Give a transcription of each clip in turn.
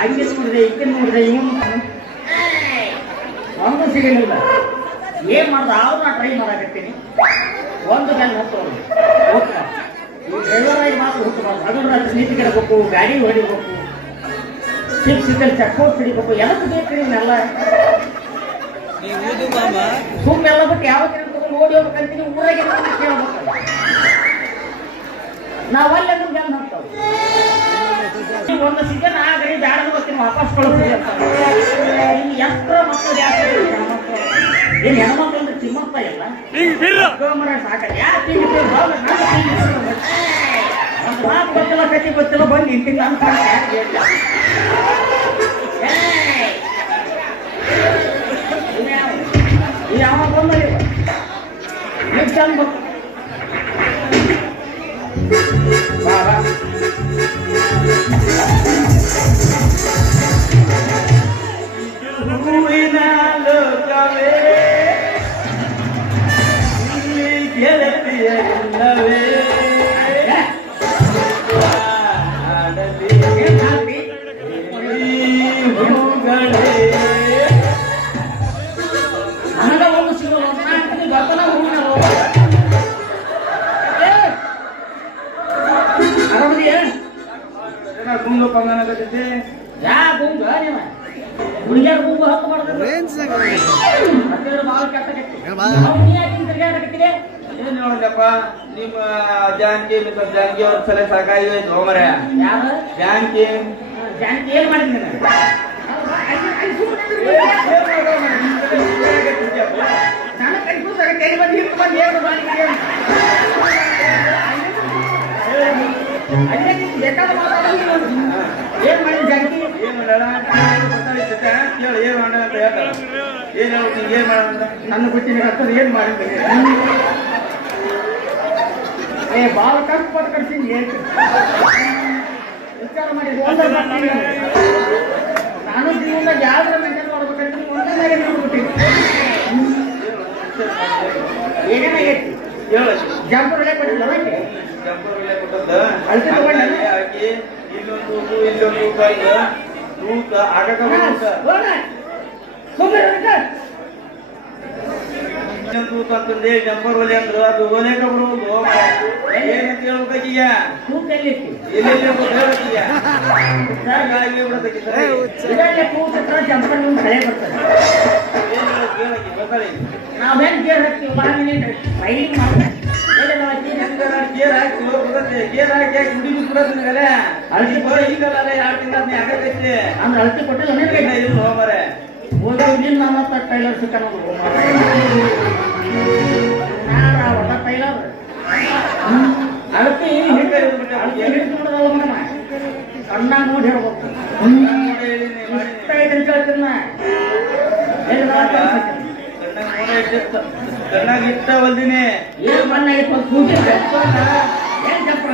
ಹಂಗೆ ನೋಡಿದೆ ಈಕೆ ನೋಡಿದೆ ಇವನು ಅವನು ಸಿಗಲಿಲ್ಲ. ಏನ್ ಮಾಡ್ದ ಅವ್ರನ್ನ ಟ್ರೈ ಮಾಡಾಕತ್ತೀನಿ. ಒಂದು ಗಂಟೆ ಹತ್ತೋರು ಹೋಗ್ತಾ ಈ ಡ್ರೈವರ್ ಆಗಿ ಮಾತ್ರ ಹೋಗ್ಬಾರ್ದು. ಅದನ್ನ ನೀತಿ ಕೆಡಬೇಕು, ಗಾಡಿ ಹೊಡಿಬೇಕು, ಸಿಕ್ಕಲ್ಲಿ ಚಕ್ಕೋಟ್ ಹಿಡಿಬೇಕು. ಎಲ್ಲಕ್ಕೂ ಬೇಕು ಇವನ್ನೆಲ್ಲ. ಸುಮ್ಮೆಲ್ಲ ಬಿಟ್ಟು ಯಾವ ತಗೊಂಡು ಓಡಿ ಹೋಗ್ಬೇಕಂತೀನಿ. ಊರಾಗೆ ಕೇಳ್ಬೇಕು. ನಾವಲ್ಲೇ ಗಂಧ ಹಾಕ್ತಾವ ಒಂದು ಸೀಸನ್ ಆ ಗಡಿ ಬ್ಯಾಡ ಬರ್ತೀನಿ ವಾಪಸ್ ಕಳಿಸ್ತೀವಿ ಅಂತ. ಎಷ್ಟರ ಮಕ್ಕಳು ಜಾಸ್ತಿ ಏನ್ ಹೆಣ್ಮಕ್ಳು ಅಂದ್ರೆ ಚಿಮ್ಮಪ್ಪ ಎಲ್ಲ ಸಾಕ ಯಾಕೆ ಮಾತು ಗೊತ್ತಿಲ್ಲ, ಕಟ್ಟಿ ಗೊತ್ತಿಲ್ಲ, ಬಂದು ನಿಂತಿಲ್ಲ ಅಂತ ಯಾವ ಬಂದಿಲ್ಲ ನೆಕ್ಸ್ಟ್ ಅನ್ಬೇಕು. ಹೂವಿನ ಲೋಕವೇ ಇಲ್ಲಿ ಗೆಳತಿಯ ಇಲ್ಲವೇ ಹೂಗಳೇ ನನಗ ಒಂದು ಸಿಗಲ್ಲ. ಬರ್ತನ ಹೂವಿನ ಲೋಕ ಆರಾಮದಿಯ ಗುಂಗು ಪಂಗನಗತ್ತೆ. ಯಾ ಗುಂಗ ನೀವ ಹುಡುಗಿಯರ ಗುಂಗು ಹತ್ತು ಮಾಡಿದ್ರೆ ಭಾಳ ಕೆಟ್ಟಗತ್ತೆ. ನೀ ಯಾಕೆ ತಿರ್ಗಾಡಕತ್ತೀರಿ? ಏನ್ ನೋಡಪ್ಪ ನಿಮ್ಮ ಜಾನಕಿ ಜಾನಕಿ ಅವ್ರ ಸಲ ಸಾಕಾಗಿ ಹೋಮರ. ಯಾರು ಜಾನಕಿ? ಜಾನಕಿ ಏನ್ ಮಾಡಿದ್ದೀನಿ ನಾನು ಕನ್ಫ್ಯೂಸ್ ಆಗಿ ಕೈ ಬಂದು ಹಿಟ್ಟು ಬಂದು ಏನು ಮಾಡಿ ಬೇಕಾದ ಮಾತಾಡೋದು. ಏನ್ ಮಾಡಿ ಜಾನಕಿ ಏನ್ ಮಾಡೋಣ ಕೇಳು. ಏನ್ ಮಾಡ ಅಂತ ಹೇಳ್ತಾರ. ಏನ್ ಹೇಳ್ತೀನಿ ಏನ್ ಮಾಡೋಣ ನನ್ನ ಬಿಟ್ಟಿನ ಹತ್ತದ ಏನ್ ಮಾಡಿದ್ದೀನಿ. ಭಾಳ ಕಷ್ಟಪಟ್ಟು ಕಟ್ತೀನಿ ವಿಚಾರ ಮಾಡಿ ನಾನು ಜೀವನದಾಗ ಯಾವ್ದಾರ ಮೇಂಟೈನ್ ಮಾಡ್ಬೇಕಂತ ಒಂದೇ ನೋಡ್ಬಿಟ್ಟಿನಿ. ಏನೇನಾಗೈತಿ ಹೇಳು. ಜಂಪರ್ ಒಳ್ಳೆ ಕೊಟ್ಟಿಲ್ಲ ಜಂಪರ್ ಒಳ್ಳೆ ಕೊಟ್ಟದ್ದ ಅಳತೆ ತಗೊಂಡು ಹಾಕಿ ಇಲ್ಲೊಂದು ಇಲ್ಲೊಂದು ತೂಕ ಆಟಕ ತೂಕಂತಂದೆ ಜಂಪರ್ ಒಲೆ ಅಂದ್ರು ಅದು ಒಲೆ ಕಬರುವುದು ಏನಂತ ಹೇಳ್ಬೇಕೀಯ ನಾವೇನ್ ಗೇರ್ ಹಾಕ್ತೀವಿ ರೈಡಿಂಗ್ ಮಾಡ್ತೀವಿ. ಗೇರ್ ಹಾಕಿ ಗೇರ್ ಹಾಕಿ ಹಾಕಿ ಹುಡುಗಿ ಬಿಡೋದಲ್ಲ ಅಳತಿ ಕೊಡ ಈಗಲ್ಲ 2 ತಿಂಗಳ ಆಗತ್ತೈತಿ ಅಂದ್ರೆ ಅಳತಿ ಕೊಟ್ಟಿಲ್ಲ ಇದು ಹೋಮರೆ ಓದಿನ ನಮ್ಮ ಟೈಲರ್ ಸಿಕ್ಕನೋದು ಒಟ್ಟ ಟೈಲರ್ ಅಳತಿ ಹಿಡಿದಲ್ಲ ಮೇಡಮ್ ಕಣ್ಣಾಗ ನೋಡಿ ಹೇಳ್ಬೇಕು. ಇಷ್ಟ ಐತೆ ಅಂತ ಹೇಳ್ತೀನ ಕಣ್ಣಾಗ ಇಷ್ಟ ಒಂದಿನಿ ಏನ್ ಬಣ್ಣ ಇಟ್ಟು ಏನ್ ಚಪ್ರ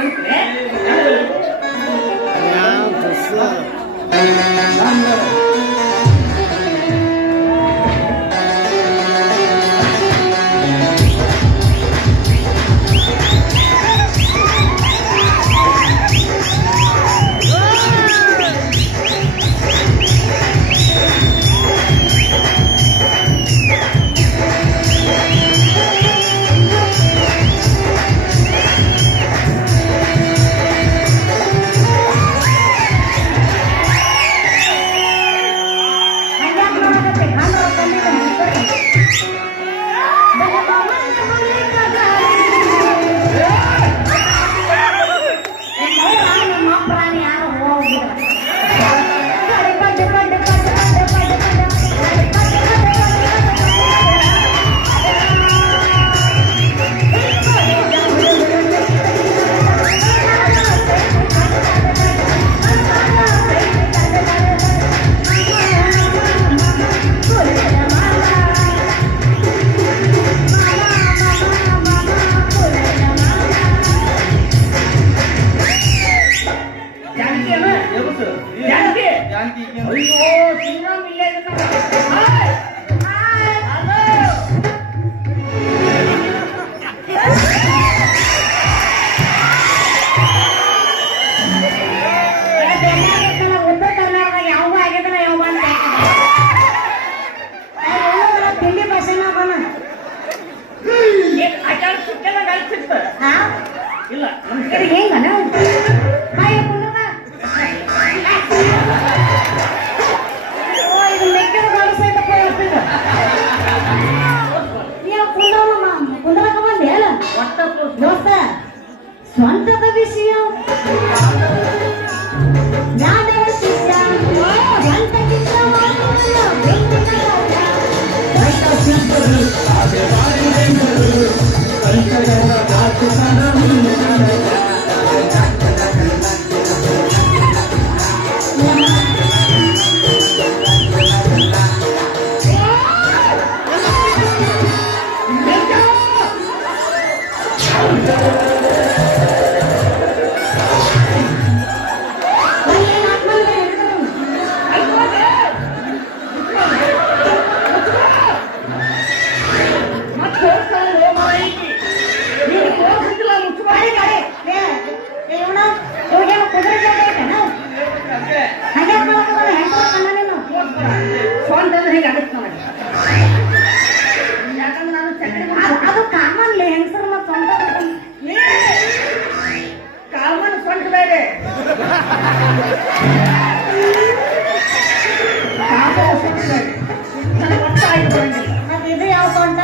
ಅದು ಕಾಮನ್ ಹೆಂಗಸರು ಮತ್ತು ಕಾಮನ್ ಸ್ವಂತ ಬೇರೆ ಮತ್ತೆ ಇದು ಯಾವ ಸೊಂಟ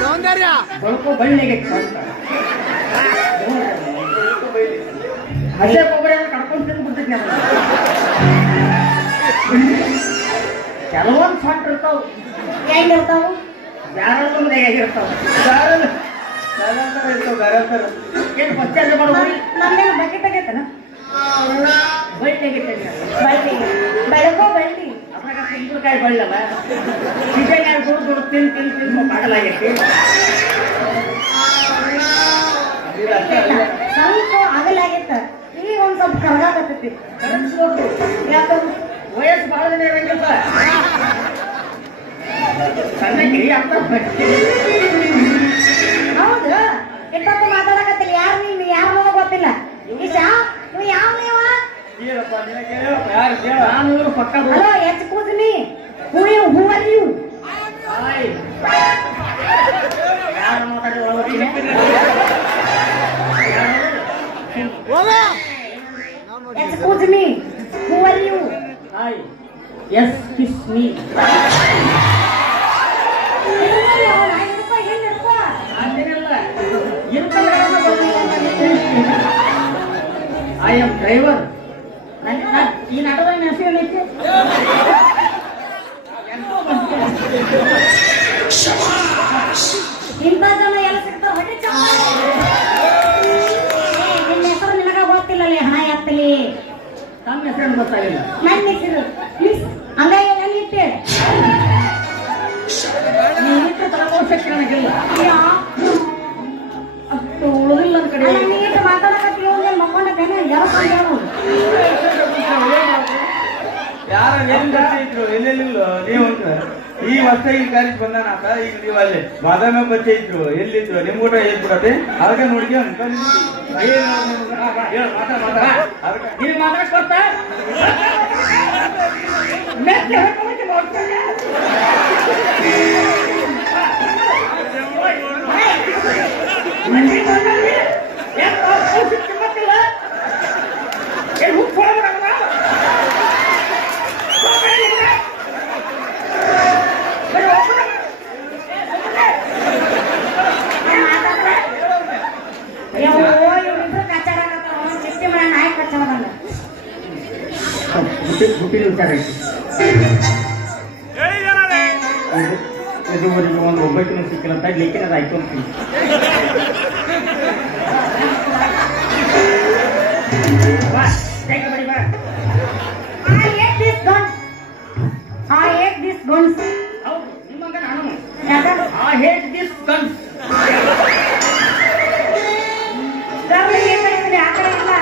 ಸೌಂದರ್ಯ ಬಳ್ಕೋ ಬಳ್ಳಿಗೆ ಹಸೆ ಕೊಬ್ಬರಿ ಕಡ್ಕೊಂಡು ತಿಂದ್ಬಿಡ್ತೈತಿ ಕೆಲವೊಂದು ಸೊಂಟ ಇರ್ತಾವ ಹೆಂಗಿರ್ತಾವು ಯಾರಲ್ಲೂ ಹೇಗಿರ್ತಾವ ಯಾರಲ್ಲ ಇರ್ತಾವ ಬೇರೆ ಏನು ಪಶ್ಚಾತ್ತ ಮಾಡೋದು ನಮ್ಮೇಲೆ ಬಕೆಟ್ ಆಗೈತನ ಬಳ್ಳಿಗೆ ಬಳ್ಳಿ ಬೆಳಕೋ ಬಳ್ಳಿ ಅದ್ರಾಗ ಕುಂಬಳಕಾಯಿ ಬಳ್ಳಲ್ಲ ಚಿಕನ್ ದುಡ್ಡು ತಿಂದು ಮಾಡಲಾಗೈತಿ ಸ್ವಲ್ಪ ಆಗಲಾಗಿತ್ತ ಈಗ ಒಂದ್ ಸ್ವಲ್ಪ ಕರಗಾಗತ್ತೈತಿ ಕರೆನ್ಸ್ಬೇಕು ಯಾಕಂದ್ರೆ ವಯಸ್ಸು ಬಹಳ ದಿನ ಇರಂಗಿಲ್ಲ ಸಣ್ಣಕ್ಕೆ ಅರ್ಥ ಹೌದು ಇಷ್ಟೊತ್ತು ಮಾತಾಡಕತ್ತಿಲ್ಲ ಯಾರು ನೀನು ಯಾರು ಗೊತ್ತಿಲ್ಲ ಈಶಾ ನೀವು ಯಾವ ನೀವ ಏನಪ್ಪ ನಿನಗೆ ಯಾರು ಕೇಳ ನಾನು ಪಕ್ಕ hello H ಕೂದ್ಮಿ who are you ಯಾರು ಮಾತಾಡಿದ್ರೆ H ಕೂದ್ಮಿ who are you hi S kiss me I am driver ಈ ನಾಟಕದ ಹೆಸರು ಏನೈತಿ ಇಂಥ ಜನ ಎಲ್ಲ ಸಿಗ್ತಾರ ಹೊಟ್ಟೆ ನಿನ್ನ ಹೆಸರು ನಿನಗ ಗೊತ್ತಿಲ್ಲಲೇ ಹಣ ಎತ್ತಲಿ ತಮ್ಮ ಹೆಸರು ಗೊತ್ತಾಗಿಲ್ಲ ನನ್ನ ಹೆಸರು ಮಿಸ್ ಹಂಗಾಗಿ ನಾನು ಇಟ್ಟೆ ನೀನು ತಲಕೋಶಕ್ಕೆ ನನಗಿಲ್ಲ ಅಷ್ಟು ಉಳಿದಿಲ್ಲ ನನ್ನ ಕಡೆ ನೀಟ್ ಮಾತಾಡಕತ್ತೀವಿ ಮಕ್ಕೊಂಡೇನೆ ಯಾರ ಏನ್ ಇದ್ರು ಎಲ್ಲೆಲ್ಲಿಲ್ಲ ನೀವು ಈ ವರ್ಷ ಈ ಕಾರ್ಯಕ್ಕೆ ಬಂದಾನ ಆತ ಈಗ ನೀವು ಅಲ್ಲಿ ಬಾದಾಮಿ ಪರಿಚಯ ಇದ್ರು ಎಲ್ಲಿದ್ರು ನಿಮ್ ಊಟ ಏನ್ ಬಿಡತ್ತೆ ಅದಕ್ಕೆ ನೋಡ್ಕೊ ನೀವು ಮಾತಾಡಕ್ ಬರ್ತಾ ಮೆಚ್ಚಿ ಹೇಳ್ಕೊಳಕ್ಕೆ ನೋಡ್ತಾರೆ ಹುಟ್ಟಿದ ವಿಚಾರ ಇದುವರೆಗೆ ಒಂದು ಒಬ್ಬಟ್ಟಿನ ಸಿಕ್ಕಿಲ್ಲ ಅಂತ ಲೇಖನ ಆಯ್ತು ಅಂತೀನಿ I hate this guns. ಹೌದು ನಿಮ್ಮಂಗ ನಾನು ಯಾಕ? I hate this guns. Girl ಏನ್ ಮಾಡಿದ್ರಿ? ಆ ಕಡೆ ಇಲ್ಲ.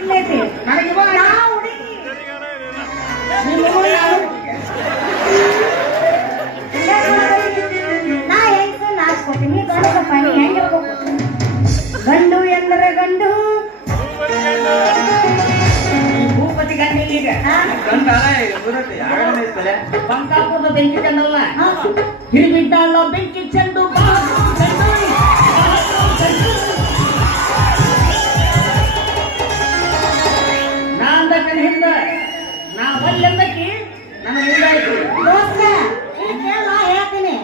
ಇಲ್ಲೈತಿ. ನನಗೆ ಇವಾಗ ನಾ ಹುಡುಗಿ. ನಾ ಹೆಂಗ್ ನಾಚ್ಕೋತೀನಿ ಗಂಡಪ್ಪ ನೀ ಹೆಂಗಿರ್ಬೇಕು ಗಂಡು ಎಂದರೆ ಗಂಡು ಭೂಪತಿ ಗಂಡ ಈಗ ಬಂಕಾಪುರದ ಬೆಂಕಿ ಚೆಂಡಲ್ಲ ಹಿರಿಬಿದ್ದಲ್ಲ ಬೆಂಕಿ ಚೆಂಡು ನಾಂದಕ್ಕನ ಹಿಂದ ನಾ ಬಲ್ಲೆಂದಕ್ಕಿ ನನ್ನ ಮುಂದಾಯ್ತು ದೋಸ್ತ ಕೇಳ ಹೇಳ್ತೀನಿ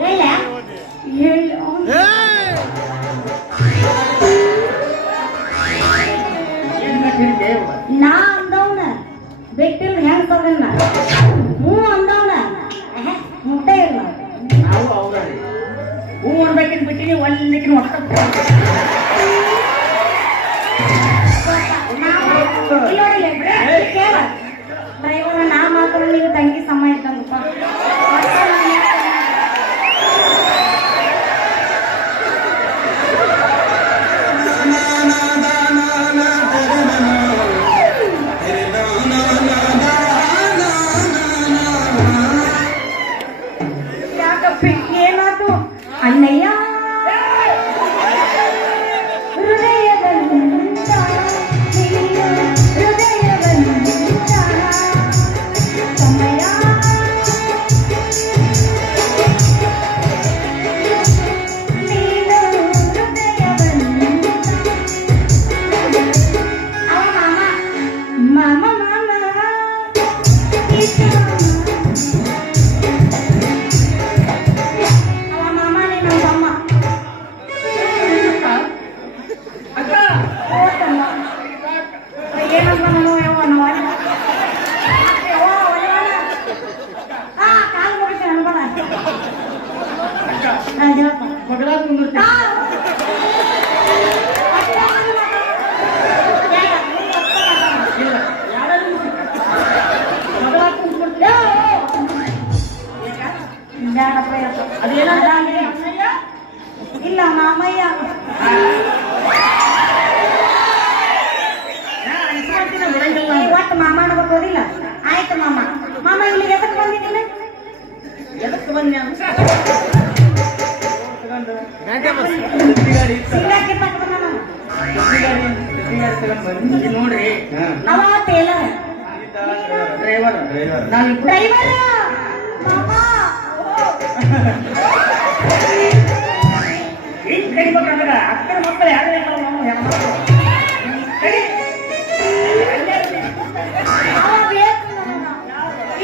ಹೇಳ ಹೇಳ ಏನ್ ಕಟ್ಟಿದ್ದೆ ನಾ ಅಂದವನ ಬಿಟ್ಟಿಲ್ ಹೆಂಗ್ ತಗನ್ನ ಹ್ಞೂ ಅಂದವನ ಒಂದಕ್ಕಿನ ಒಟ್ಟ ಡ್ರೈವರ್ ನಾ ಮಾತ್ರ ನೀವು ತಂಗಿ ಸಮ ಇದ್ದಂಗಪ್ಪ. ಯಾಕಪ್ಪ ಏನಾದ್ರು ಅಣ್ಣಯ್ಯ ಇಲ್ಲ ಮಾಮಯ್ಯ ಒಟ್ಟು ಮಾಮ ಅನ್ಬೋದಿಲ್ಲ. ಆಯ್ತು ಮಾಮ. ಮಾಮ ಇಲ್ಲಿಗೆ ಎದಕ್ಕೆ ಬಂದಿದ್ದಿಲ್ಲ? ಎದಕ್ಕೆ ಬಂದೆ ನೋಡ್ರಿ ಅವ ಟೇಲರ್ ಡ್ರೈವರ್ ಡ್ರೈವರ್ ಮಾಮ ಹಿಂಗ್ ಕಡಿಬೇಕಂದ್ರ ಅಕ್ಕನ ಮಕ್ಕಳು ಯಾರು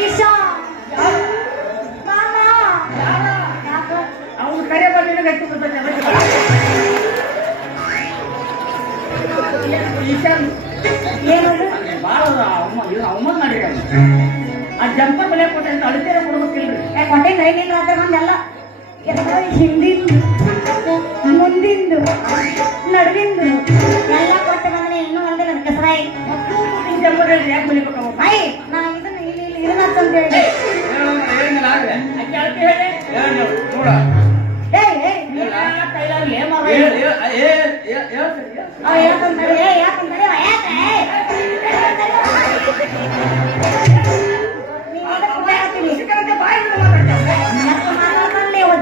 ಈಶಾ ಮಾಮ ಅವ್ನು ಕರೆ ಬಂದಿನ ಗಟ್ಟಿ ಬರ್ತದೆ ಈಶಾನ್ ಏನದು ಭಾಳ ಅವಮಾನ ಮಾಡ್ರಿ ಆ ಜಂಪರ್ ಬೆಲೆ ಕೊಟ್ಟೆ ಅಂತ ಅಳಿತೀರ ಕೊಡ್ಬೇಕಿಲ್ರಿ ಕೊಟ್ಟೇನ್ರಿ ನೀನು ಅದ್ರ ಮಂದೆಲ್ಲ ಹಿಂದಿಂದು ಮುಂದಿಂದು ನಡುವಿಂದು ಎಲ್ಲ ಕೊಟ್ಟು ಬಂದ್ರೆ ಇನ್ನೂ ಒಂದಿಲ್ಲ ಕೆಸರಾಯಿ ಜಂಪರ್ ಯಾಕೆ ಬೆಳಿಬೇಕು ಬಾಯಿ ನಾ ಇದನ್ನ ಇಲ್ಲಿ ಇರತ್ತಂತ ಹೇಳಿ ನೋಡ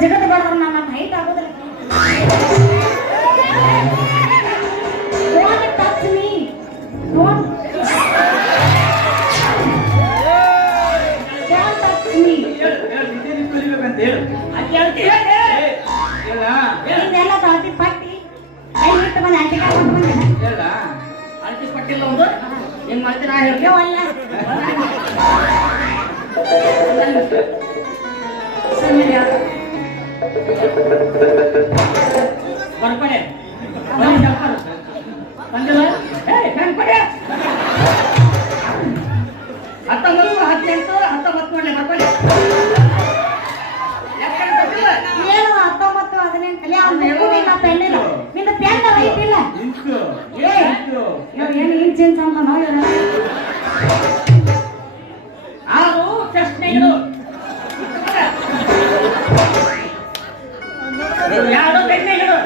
ಜಗತ್ ಬರೋದು ನಮ್ಮ ಹೈಟ್ ಆಗೋದಿಲ್ಲ. Don't touch me. Don't touch me. ಇದೆಲ್ಲ ತಾತಿ ಪಟ್ಟಿ ಇಟ್ಟು ಬಂದು ಅಂಟಿಕಾಯಿ ಕೊಟ್ಟು ಬಂದಿಲ್ಲ. ಅಳತಿ ಪಟ್ಟಿಲ್ಲ ಒಂದು ಹೆಂಗ್ ಮಾಡ್ತೀನಿ ನಾ ಹೇಳ್ತೇವೆ ಅಲ್ಲ ಸುಮ್ಮನೆ ಬರ್ಪಡೆ ಬಂದಿಲ್ಲ 19 18 19 ಬರ್ಪಡೆ ಏನು 19 18 ಅವ್ನ ಪೆನ್ನಿಲ್ಲ ನಿನ್ನ ಪೆನ್ ಐತಿಲ್ಲ ಏನು ಇಂಚಿಂಚ್ ಅಂತ ನೋಡಿ ಆರು ಚಸ್ನೆಗಳು ಯಾರು ಬೆಣ್ಣೆಗಳು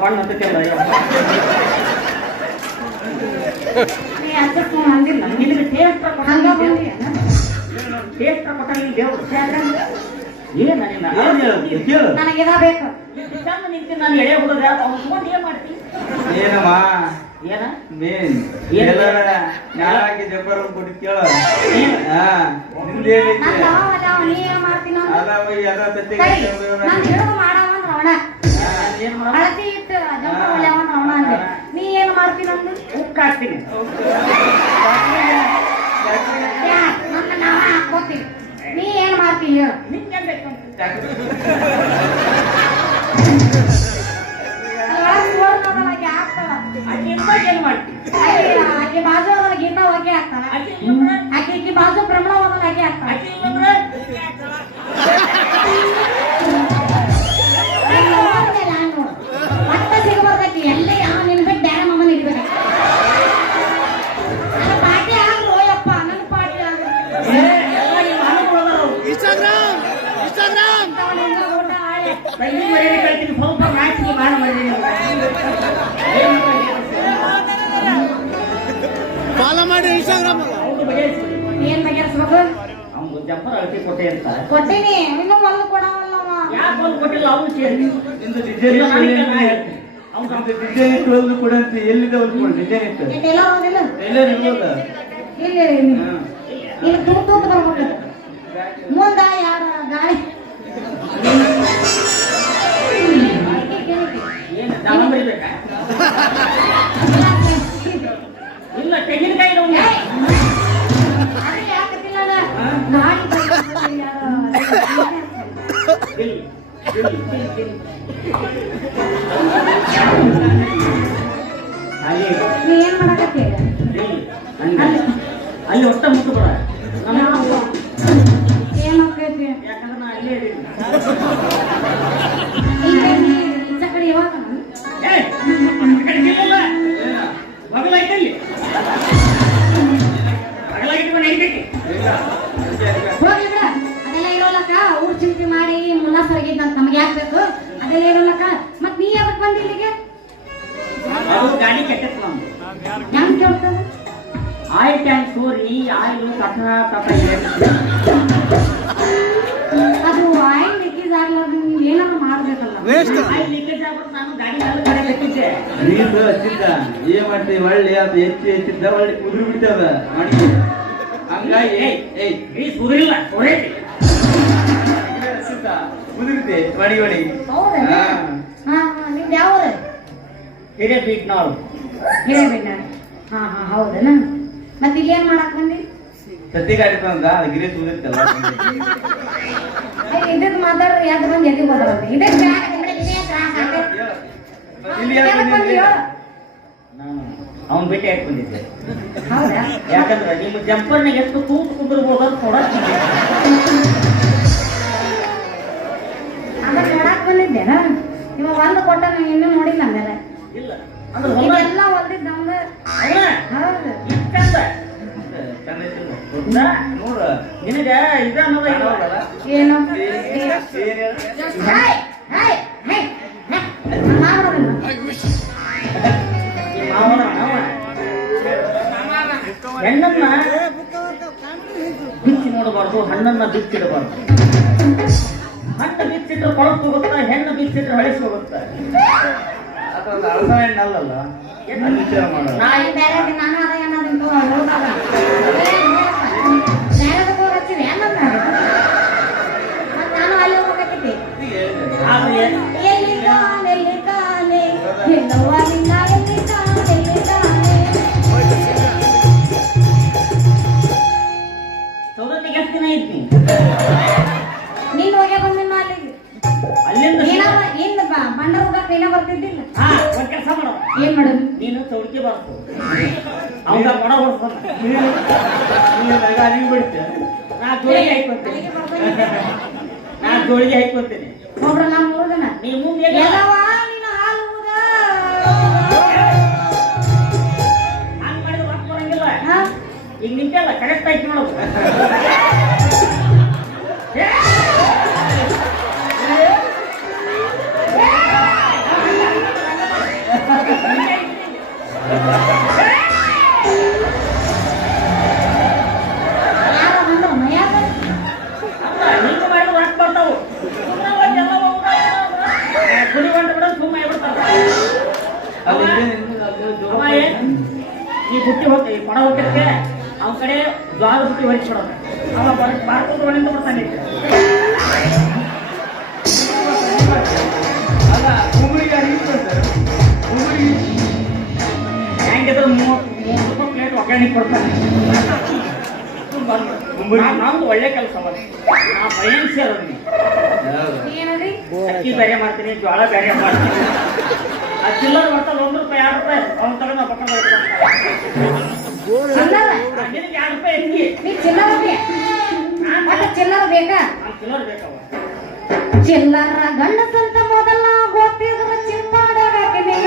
ಬಣ್ಣ ಅಂದಿಲ್ಲ ನಿನಗೆ ಟೇಸ್ಟ್ ಹಂಗ ಟೇಸ್ಟ್ ಕೊಟ್ಟ ದೇವ್ರು ಏನ ನಿನ್ನ ಏನ್ ಹೇಳು ಕೇಳು ನನಗಿದ ಬೇಕು. ಚಂದ ನಿಂತೀನಿ ನಾನು ಎಳೆ ಹುಡುಗ ಅವ್ನು ತಗೊಂಡು ಏನ್ ಮಾಡ್ತೀನಿ ಏನಮ್ಮ ಏನ ಮೇನ್ ಎಲ್ಲರ ನ್ಯಾಯಕ್ಕೆ ಜಬ್ಬರ ಕೊಟ್ಟು ಕೇಳು ಹಾ ನಿಂದೇನೈತಿ ನನ್ನ ಅವ ಅದಾವ, ನೀ ಏನ್ ಮಾಡ್ತೀನಿ ಅಂದ? ಅದಾವ ಎಲ್ಲ ತತ್ತಿ ಸರಿ, ನಾನ್ ಹಿಡಿದು ಮಾಡವ ಅಂದ್ರ ಅವನ. ಏನ್ ಮಾಡ ಹಳದಿ ಇಟ್ಟು ಜಂಪ ಹೊಲ್ಯಾವ ಅಂದ್ರ ಅವನ ಅಂದೆ. ನೀ ಏನ್ ಮಾಡ್ತೀನಿ ಅಂದು? ಉಕ್ಕಾಕ್ತೀನಿ ನನ್ನ ನಾವ ಹಾಕೋತೀನಿ. ನೀ ಏನ್ ಮಾಡ್ತೀನಿ ಹೇಳು? ನಿಂಗೆ ಬೇಕು ಏನ್ ಮಾಡ್ತೀನಿ ಆಕೆ ಬಾಜು ಅದಲ್ಲ ಗೀತಾ ಹೋಗಿ ಹಾಕ್ತಾನ. ಆಕೆ ಬಾಜು ಪ್ರಮಾಣ ಅದಲ್ಲ ಹಾಗೆ ಹಾಕ್ತಾನ. ಮತ್ತೆ ಸಿಗಬಾರ್ದೈತಿ ಎಲ್ಲೇ ಯಾವ ನಿನ್ ಬಿಟ್ಟು ಬ್ಯಾಡ ಮಮ್ಮ ನಿಲ್ಬೇಕು. ನನ್ನ ಪಾರ್ಟಿ ಆಗ್ರು ಯಪ್ಪ, ನನ್ನ ಪಾರ್ಟಿ ಆಗ್ರು. ಊಟ ಆಳಿ. ಸ್ವಲ್ಪ ನಾಚಿಕೆ ಮಾಡ ಫಾಲೋ ಮಾಡಿ ಇನ್ಸ್ಟಾಗ್ರಾಮ್ ಏನ್ ಬಗೆಹರಿಸ್ಬೇಕು? ಅವ್ನು ಜಂಪರ್ ಅಳತಿ ಕೊಟ್ಟೆ ಅಂತ ಕೊಟ್ಟಿನಿ, ಇನ್ನೂ ಒಂದು ಕೊಡವಲ್ಲ ಅವ. ಯಾಕೆ ಒಂದು ಕೊಟ್ಟಿಲ್ಲ ಅವ್ನು ಸೇರಿ ನಿಂದು ಡಿಸೈನ್ ಡಿಸೈನ್ ಇಟ್ಟು ಹೊಲ್ದು ಕೊಡಂತ ಎಲ್ಲಿದೆ ಹೊಲ್ದು ಕೊಡು ಡಿಸೈನ್ ಇಟ್ಟು ಎಲ್ಲ ಹೋದಿಲ್ಲ ಎಲ್ಲ ನಿಲ್ಬೋದ ಇಲ್ಲಿ ಇಲ್ಲಿ ತೂತ್ ತೂತ್ ಬರ್ಬೇಕು. ಮುಂದ ಯಾರ ಗಾಳಿ ಏನು ದಾಮ ಬೈಬೇಕಾ ಇಲ್ಲ ತೆಂಗಿನಕಾಯಿ ಇಡೋಣ ಗಾಳಿ ನೀ ಏನ್ ಮಾಡಕತ್ತಿ? ಅಲ್ಲಿ ಒಟ್ಟ ಮುಟ್ಟು ಬರ ಏನ್ ಆಕೈತಿ? ಯಾಕಂದ್ರೆ ನಾ ಅಲ್ಲೇ ಇದ್ದೀನಿ ಈಚ ಕಡೆ ಯಾವಾಗ ಮಗಳಾಯ್ತಲ್ಲಿ ಮಗಳಾಗಿಟ್ಟು ಮನೆ ಐತೈತಿ ಹೋಗ್ಲಿ ಬಿಡ, ಅದೆಲ್ಲ ಇರೋಲಕ್ಕ ಊರ್ ಚಿಂತೆ ಮಾಡಿ ಮುಲ್ಲಾ ಸರ್ಗಿದ್ ಅಂತ ನಮ್ಗೆ ಯಾಕೆ ಬೇಕು? ಅದೆಲ್ಲ ಇರೋಲಕ್ಕ ಮತ್ ನೀ ಯಾವತ್ ಬಂದಿ ಇಲ್ಲಿಗೆ? ಅದು ಗಾಡಿ ಕೆಟ್ಟತ್ತು ನಮ್ದು ಹೆಂಗ್ ಕೇಳ್ತದ? ಆಯಿಲ್ ಟ್ಯಾಂಕ್ ಸೋರಿ ಆಯಿಲ್ ಕಥ ಕಥ ಅದು ಆಯಿಲ್ ಲೀಕೇಜ್ ಆಗ್ಲಾರ್ದು ನೀವು ಏನಾದ್ರು ಮಾಡ್ಬೇಕಲ್ಲ. ಆಯಿಲ್ ಲೀಕೇಜ್ ಆಗ್ಬಿಟ್ಟು ನಾನು ಗಾಡಿ ಮೇಲೆ ಕಡೆ ಕಟ್ಟಿದ್ದೆ ನೀರು ಹಚ್ಚಿದ್ದ ಏನ್ ಮಾಡ್ತೀವಿ ಒಳ್ಳೆ ಅದು ಹೆಚ್ಚಿದ್ದ ಒಳ್ಳೆ ಉದುರು ಬಿಡ್ತದ ಮಾಡಿ ಹಂಗಾಗಿ ಈ ಸುರಿಲ್ಲ ಸೊರೈತಿ ಉದುರುತ್ತೆ ಮಡಿ ಮಡಿ ಹೌದಾ? ಹಾ ನಿಮ್ದು ಯಾವ ಊರು? ಹಿರೇಬೀಟ್ನವ್ರು ಹಿರೇಬೇಡ. ಹಾ ಹಾ ಹೌದನ? ಮತ್ತೆ ಇಲ್ಲಿ ಏನ್ ಮಾಡಕ್ ಬಂದಿ? ಸದ್ಯ ಗಾಡಿ ತಂದ ಅದು ಗಿರಿ ಉದುರ್ತಲ್ಲ ಇದಕ್ ಮಾತಾಡ್ರಿ ಯಾಕೆ ಬಂದು ಎಲ್ಲಿ ಹೋದ್ರಂತೆ? ಇದಕ್ಕೆ ಇಲ್ಲಿ ಯಾಕೆ ಬಂದಿದ್ರಿ? ನಾನು ಅವನ್ ಭೇಟಿ ಹಾಕಿ ಬಂದಿದ್ದೆ ಹೌದಾ? ಯಾಕಂದ್ರೆ ನಿಮ್ಮ ಜಂಪರ್ನಾಗ ಎಷ್ಟು ಕೂತು ಕುಂದಿರ್ಬೋದು ಅಂತ ನೋಡಕ್ ಅದಕ್ಕೆ ನೋಡಕ್ ಬಂದಿದ್ದೇನ? ಇವಾಗ ಒಂದು ಕೊಟ್ಟ ಇನ್ನೂ ನೋಡಿಲ್ಲ ಹಂಗಾರೆ. ಇಲ್ಲ ಅಂದ್ರೆ ಹೊಲ ಇದೆಲ್ಲ ಹೊಲ್ದಿದ್ದಂಗ. ಅವನ ಹೌದು. ಇಷ್ಟಂದ ಚಂದ ಐತಿಲ್ಲ? ಗೊತ್ತಾ? ನೋಡ ನಿನಗ ಇದ ಅನ್ನೋದ ಇರೋಲ್ಲ ಏನು? ಏನ್ ಹೇಳ ಹಾಯ್ ಹಾಯ್ ಹಾಯ್ ಮಾಡೋದಿಲ್ಲ. ಹೆಣ್ಣನ್ನ ಬಿಚ್ಚಿ ನೋಡಬಾರ್ದು, ಹಣ್ಣನ್ನ ಬಿಚ್ಚಿಡಬಾರ್ದು. ಹಣ್ಣು ಬಿಚ್ಚಿಟ್ರೆ ಕೊಳಕು ಹೋಗುತ್ತಾ, ಹೆಣ್ಣು ಬಿಚ್ಚಿಟ್ರೆ ಹಳಿಸಿ ಹೋಗುತ್ತಾ. ಅದೊಂದು ಅಳಸ ಹೆಣ್ಣು ಅಲ್ಲಲ್ಲ ಅದು ವಿಚಾರ ಮಾಡೋದು ನಾನು ಬೇರೆ ನಾನು ಅದ ಏನಾದ್ರು ನೋಡ್ದಾಗ ಬೇರೆದಕ್ಕೆ ಹೋಗತ್ತೀವಿ ಏನಂದ? ಮತ್ತೆ ನಾನು ಅಲ್ಲಿ ಹೋಗತ್ತಿದ್ದೆ. ಆದ್ರೆ ಎಲ್ಲಿದ್ದಾನೆ ಎಲ್ಲಿದ್ದಾನೆ ಎಲ್ಲವ್ವ ನಿನ್ನ ಎಲ್ಲಿದ್ದಾನೆ ಎಲ್ಲಿದ್ದಾನೆ. ಸೌದತ್ತಿಗೆ ಎಷ್ಟು ದಿನ ಐತಿ? ನೀನ್ ಹೋಗೇ ಬಂದಿನ ಅಲ್ಲಿಗೆ. ಅಲ್ಲಿಂದ ಏನ್ ಬಂಡರ್ ಹೋಗಕ್ಕೆ ಏನ ಬರ್ತಿದ್ದಿಲ್ಲ. ಹಾ ಒಂದ್ ಕೆಲಸ ಮಾಡೋ, ಏನ್ ಮಾಡೋದು? ನೀನು ಚೌಡಿಕೆ ಬರ್ತು ಅವಾಗ ಕೊಡ ಹೊಡ್ಸ್ಕೊಂಡ ಅಲ್ಲಿಗೆ ಬಿಡ್ತೆ ನಾ ಜೋಳಿಗೆ ಹಾಕೊಂತೀನಿ, ಅಲ್ಲಿಗೆ ಬರ್ಬಂದಿದ್ದೆ. ನಾ ಜೋಳಿಗೆ ಹಾಕೊಂತೀನಿ. ಒಬ್ರು ನಮ್ಮ ಮೂರ್ದನ ನೀ ಮುಂದೆ ಎಲ್ಲವ್ವ ನಿನ್ನ ಹಾಲು ಊದ. ಹಂಗ್ ಮಾಡಿದ್ರೆ ರೊಕ್ಕ ಬರಂಗಿಲ್ಲ. ಹಾ? ಈಗ ನಿಂತೆಲ್ಲ ಕರೆಕ್ಟ್ ಆಯ್ತು ನೋಡೋದು. ಯಾರ ಬಂದ್ರು ಮೈಯಾಗ? ಹಿಂಗ ಮಾಡಿದ್ರೆ ರೊಕ್ಕ ಬರ್ತಾವು. ಅಲ್ಲಿ ಅವ ಏನ್ ಈ ಬುಟ್ಟಿ ಹೋಗಿ ಕೊಡ ಹೋಗಿರ್ತೆ ಅವನ ಕಡೆ ಜ್ವಾದ ಬುಟ್ಟಿ ಹೊರಿಸ್ಬಿಡೋದು ಅವ ಬಾರ್ಕೊಂಡು ಒಳಂತ ಬಿಡ್ತಾನೆ ಅಲ್ಲ ಉಗುರಿಗೆ ಸರ್ ಉಗುರಿಗೆ ಹೆಂಗಿದ್ರೆ 30 ರೂಪಾಯಿ ಪ್ಲೇಟ್ ಒಗ್ಗರಣೆ ಕೊಡ್ತಾನೆ ನಮ್ದು ಒಳ್ಳೆ ಕೆಲಸ ನಾ ಭಯನ್ ಸೇರೋದು ಏನದ್ರಿ ಅಕ್ಕಿ ಬೇರೆ ಮಾಡ್ತೀನಿ ಜೋಳ ಬೇರೆ ಮಾಡ್ತೀನಿ ಆ ಚಿಲ್ಲರ್ ಬರ್ತದೆ ₹1 2 ಅವ್ನ ತಗೊಂಡು ನಾವು ಪಕ್ಕ ಚಿಲ್ಲರ ನಿನಗೆ ₹2 ಹೆಂಗಿ ನೀ ಚಿಲ್ಲರ ಮತ್ತೆ ಚಿಲ್ಲರ ಬೇಕಾ ಚಿಲ್ಲರ್ ಬೇಕವ ಚಿಲ್ಲರ ಗಂಡಸಂತ ಮೊದಲ ಗೊತ್ತಿದ್ರ ಚಿಂತಾಡೋಕೆ ನಿನ್ನ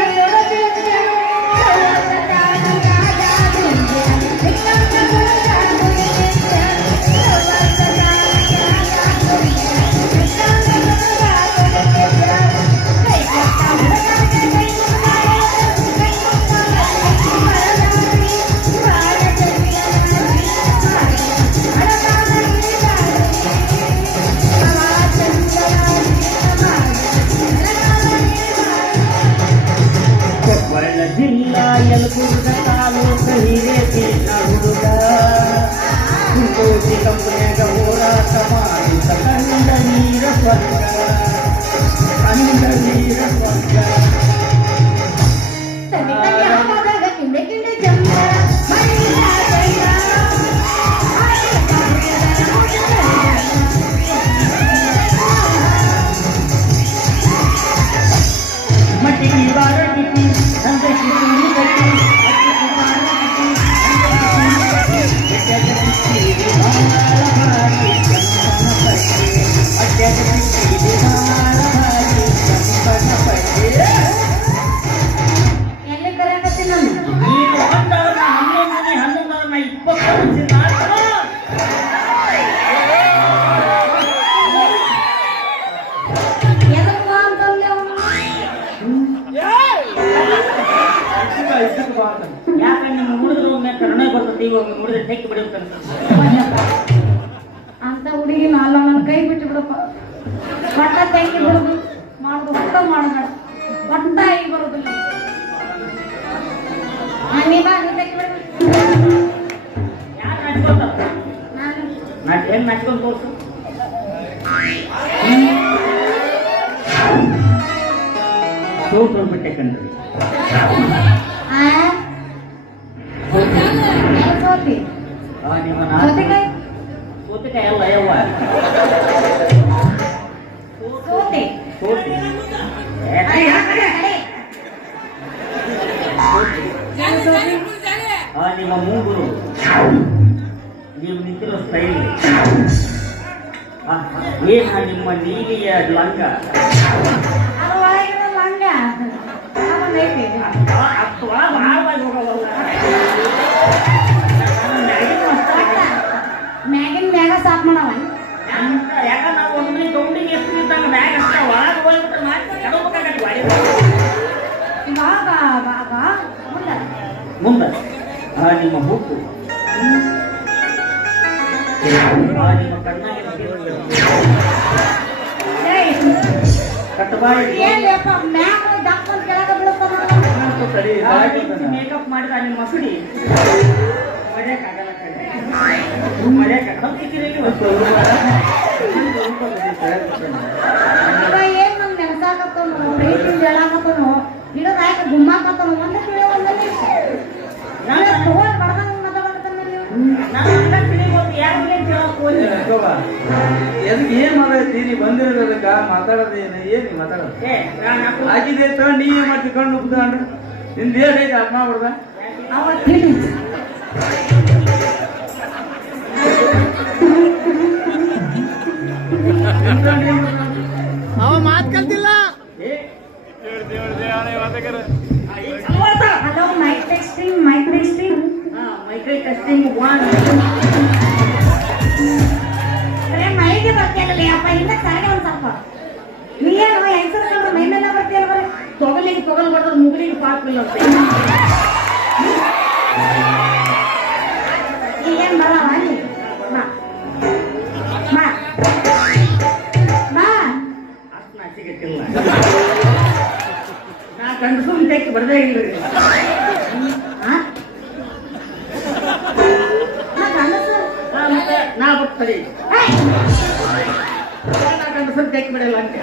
ಜಿಲ್ಲಾ ಯಲಬುರ್ಗ ತಾಲೂಕು ಹಿರೇಕೇಶ ಹುಡುಗ ಕೋಟಿ ಕಂಪನ್ಯಾಗ ಹೋರಾಟ ಮಾಡಿದ ಕಂಡ ನೀರ ಸ್ವರ್ಗ ಮಟ್ಟಿಗೆ ಬಾರಗಿತಿ ಎಲ್ಲಿ ಕರೆಯಕತ್ತಿ ನಾನು ಎದಕ್ಕ ಅಂತಂದೆ ಅವನು ಯಾಕಂದ್ರೆ ನಿಮ್ಮ ನೋಡಿದ್ರು ಒಮ್ಮೆ ಕರುಣೆ ಬರ್ತದೆ ಇವಾಗ ನೋಡಿದ್ರೆ ಟೆಕ್ ಬಿಡುತ್ತಂತ ಅಂತ ಹುಡುಗಿ ನಾಲ್ಲ ನನ್ನ ಕೈ ಬಿಟ್ಟು ಬಿಡಪ್ಪ ಒಟ್ಟ ತೆಂಗಿ ಬಿಡುದು ಮಾಡುದು ಒಟ್ಟ ಮಾಡಬೇಡ ಒಟ್ಟ ಈ ಬರುದಿಲ್ಲ ನೀ ಬಾ ನೀ ತೆಂಗಿ ಬಿಡು ಯಾಕೆ ನಡ್ಕೊತಾರ ನಾನು ನಾಟ್ ಹೆಂಗ್ ನಡ್ಕೊಂಡು ತೋರ್ಸು ಸೋತು ಬಿಟ್ಟೆ ಕಂಡ್ರಿ ಆ ಎಲ್ಲಿ ಸೋತಿ ನಿಮ್ಮ ಸೋತಿಕಾಯಿ ಸೋತಿಕಾಯಿ ಅಲ್ಲ ಯವ್ವ ಸೋತಿ ಸೋತಿ ನಿಮ್ಮ ಮೂಗುರು ನೀವು ನಿಂತಿರೋ ಸ್ಟೈಲ್ ಏನ ನಿಮ್ಮ ನೀಲಿಯ ಲಂಗ ಅದು ಒಳಗಿರೋ ಲಂಗ ಅವನೈತಿ ಮ್ಯಾಗಿನ ಮ್ಯಾಗ ಸಾಕ್ ಮಾಡವ ಯಾಕ ನಾವು ಒಂದು ಮನೆ ಗೌಂಡಿಗೆ ಎಷ್ಟು ಇದ್ದಂಗ ಮ್ಯಾಗ ಅಷ್ಟ ಒಳಗೆ ಹೋಗ್ಬಿಟ್ರೆ ಮತ್ತೆ ಕೆಡಬೇಕಾಗತ್ತೆ ಇವಾಗ ಬಾ ಮುಂದೆ ನಿಮ್ಮ ಹುಟ್ಟು ನಿಮ್ಮ ಕಣ್ಣಾಗಿ ಕಟ್ಟಬಾಯಿ ಏನ್ಲೇಪ್ಪ ಮ್ಯಾಗ ದಪ್ಪನ ಕೆಳಗ ಬೀಳ್ತಾನ ಮೇಕಪ್ ಮಾಡಿದ ನಿಮ್ಮ ಮಸಡಿ ಮರ್ಯಾಕಾಗಲ್ಲ ಏನ್ ನಮ್ ನೆನಸಾಕತ್ತನು ಪ್ರೀತಿಯಿಂದ ಹೇಳಾಕತ್ತನು ಹಿಡಿದ ಆಯ್ಕ ಗುಮ್ಮಾಕತ್ತನು ಒಂದ ತಿಳಿಯೋ ಒಂದ ತಗೊಂಡ್ ಬಡ್ದಂಗ ಮಾತಾಡ್ತಾನ ಎದಕ್ಕೆ ಏನ್ ಮಾಡೈತಿ ನೀ ಬಂದಿರೋದಕ್ಕ ಮಾತಾಡೋದು ಏನ್ ಮಾತಾಡೋದು ಆಗಿದ್ರೆ ನೀ ಏನ್ ಮಾಡ್ತಿ ಕಣ್ಣು ಉಪ್ಕೊಂಡ್ರೆ ನಿಂದ ಏನೈತೆ ಅದ್ ಮಾಡ್ಬಿಡ್ದ ಅವ ತಿಳಿ ಅವ ಮಾತ್ ಕಲ್ತಿಲ್ಲ ಹಲೋ ಮೈಕ್ ಟೆಸ್ಟಿಂಗ್ ಮೈಕೈ ಟೆಸ್ಟಿಂಗ್ 1 ಮೈಗೆ ಬರ್ತಿಲ್ಲ ಅಪ್ಪ ಇಂದ ಸಾರಿಗೆ ಒಂದ್ ಸ್ವಲ್ಪ ನೀ ಏನು ಹೆಂಗಸರ ಮೈನೆಲ್ಲ ಬರ್ತೀಯಲ್ಲ ಬರೀ ತೊಗಲ್ ಬರ್ತದ ಮುಗುಲಿಗೆ ಪಾಕಿಲ್ಲ ಈಗೇನ್ ಬರವ ಅಲ್ಲಿ ಬಾ ಬಾ ಅಷ್ಟು ನಾಚಿಕೆಟ್ಟಿಲ್ಲ 4 ಗಂಡಸು ತೆಕ್ಕಿ ಬರ್ದೇ ಇಲ್ರಿ ಹಾ? ನಾ ಗಂಡಸು? ಮತ್ತೆ ನಾ ಬಿಡ್ತಡಿ ಏಯ್! ನಾ ಗಂಡಸು ತೆಕ್ಕಿ ಬಿಡಲ್ಲ ಅಂತ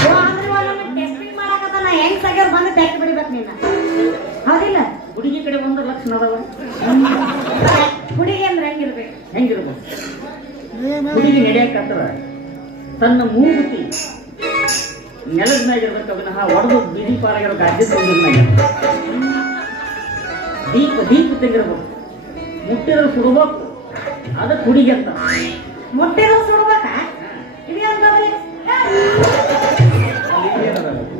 ಓ, ಅಂದ್ರೆ ಒಮ್ಮೊಮ್ಮೆ ಟೆಸ್ಟಿಂಗ್ ಮಾಡಕತ್ತಾನ, ಹೆಂಗ್ ಸಗ್ಯಾರ್ ಬಂದು ತೆಗ್ದು ಬಿಡ್ಬೇಕು ನೀನು. ಹೌದಿಲ್ಲ? ಹುಡುಗಿ ಕಡೆ ಒಂದು ಲಕ್ಷಣ ಅದಾವ ಹುಡುಗಿ ಅಂದ್ರೆ ಹೆಂಗಿರ್ಬೇಕು? ಹೆಂಗಿರ್ಬೋದು ಹುಡುಗಿ ನಡೆಯಕತ್ರ ತನ್ನ ಮೂಗುತಿ ನೆಲದ ಮ್ಯಾಗ ಇರ್ಬೇಕು ವಿನಃ ಒಡೆದು ಬಿಡಿ ಪಾರಾಗಿರೋ ಗಾಜೆ ತಂದಿರ್ನಾಗ ದೀಪ ತೆಗಿರ್ಬೇಕು ಮುಟ್ಟಿರೋ ಸುಡ್ಬೇಕು ಅದಕ್ಕೆ ಹುಡುಗಿ ಅಂತ ಮೊಟ್ಟೆಗಳು ಸುಡ್ಬೇಕಾ? ಇದೇನಂತಂದ್ರೆ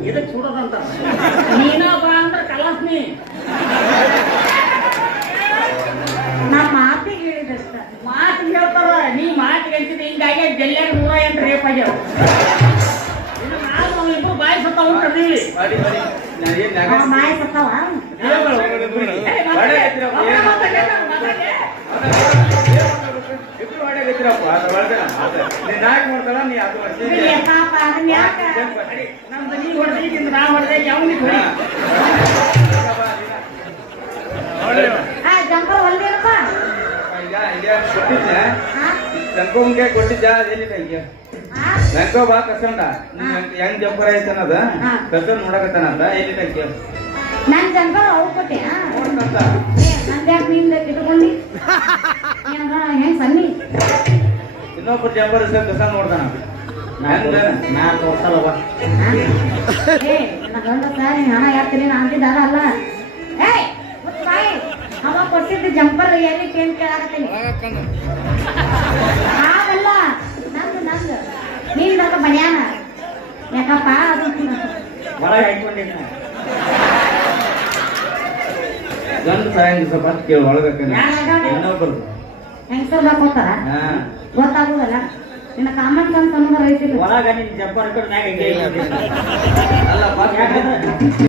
ಇದಕ್ಕೆ ಸುಡೋದಂತ ನೀನ ಬಾ ಅಂದ್ರೆ ಕಲಾಸ್ನಿ ನಾ ಮಾತಿಗೆ ಹೇಳಿದಷ್ಟ. ಮಾತು ಹೇಳ್ತಾರ ನೀ ಮಾತಿಗೆ ಅಂತಿದ್ದೆ ಹಿಂಗಾಗಿ ಜಲ್ಲಾಗ 108 ರೇಪ್ ಆಗ್ಯಾವ ಇನ್ನು ನಾವು ಇಬ್ರು ಬಾಯಿ ಸತ್ತ ಉಂಟದೀವಿ ಮಾಡಿ ನಾನೇನ್ ನಾಗ ಅವ ಮಾಯ ಸತ್ತಾವ? ಇಬ್ರು ಮಾಡಕತ್ತೀರಪ್ಪ ಅದು ಒಳಗೆ ನೀನ್ ನಾಲ್ಕು ಮಾಡ್ತಾಳ ನೀ ಅದು ಅಯ್ಯ ಪಾಪ, ಅದನ್ನ ಯಾಕ? ನಮ್ದು ನೀ ಹೊಡೆದ ನಾ ಹೊಡೆದ ಯಾವನಿಗೆ ಹೊಡಿ ಆ ಜಂಪರ್ ಹೊಲ್ದೇನಪ್ಪ? ಈಗ ಕೊಟ್ಟಿದ್ದೆ ಹಾ? ಸಂಕೋಂಗೆ ಕೊಟ್ಟಿದ್ದ ಅದೇನಿಲ್ಲ ಈಗ ಹಾ? ಸಂಕೋ ಬಾ ಕಸಂಡ ಹೆಂಗ್ ಜಂಪರ್ ಐತನದ ಹಾ. ಕಸನ್ ನೋಡಕತ್ತಾನಂತ ಏನಿಲ್ಲ ಈಗ ನನ್ ಜಂಪರ್ ಅವು ಕೊಟ್ಟೆ? ನೋಡ್ಕಂತ ನಂದ್ಯಾಕೆ ನಿಂದ ಇಟ್ಕೊಂಡಿ? ಏನದ ಹೆಂಗ್ ಸನ್ನಿ? ಇನ್ನೊಬ್ಬರು ಜಂಪರ್ ಕಸ ನೋಡ್ತಾನ ನಾನು ನೋಡ್ಸಲ್ಲವ ಹಾ? ಏ, ನನ್ನ ಗಂಡ ಸಾರಿ ಹಣ ಯಾಕ್ತೀರಿ ನಾ ಅಂತಿದ್ದಾರ ಅಲ್ಲ. ಏಯ್ ಮುತ್ತು ಬಾಯಿ, ಅವ ಕೊಟ್ಟಿದ್ದ ಜಂಪರ್ ಎಲ್ಲಿ ಕೇಳಿ ಕೇಳಾಕತ್ತೀನಿ. ಹಾಗಲ್ಲ, ನಂದು ನಿಂದ ಬನ್ಯಾನ ಯಾಕಪ್ಪ ಅದು ಒಳಗೆ ಹಾಕೊಂಡಿದ್ದ ಗಂಡು ಸಾಯಂಗ್ ಸ್ವಲ್ಪ ಕೇಳಿ ಒಳಗಕ್ಕ ಯಾರಾಗ ಇನ್ನೊಬ್ಬರು ಹೆಂಗಸರ್ ಬಾಕೋತಾರ ಹಾ ಗೊತ್ತಾಗುದಲ್ಲ. ನಿನ್ನ ಕಾಮನ್ ಸೆನ್ಸ್ ಅನ್ನೋದು ರೈತಿಲ್ಲ. ಒಳಗ ನಿನ್ ಜಬ್ಬರ್ ಮ್ಯಾಗ ಹಿಂಗೆ ಅಲ್ಲ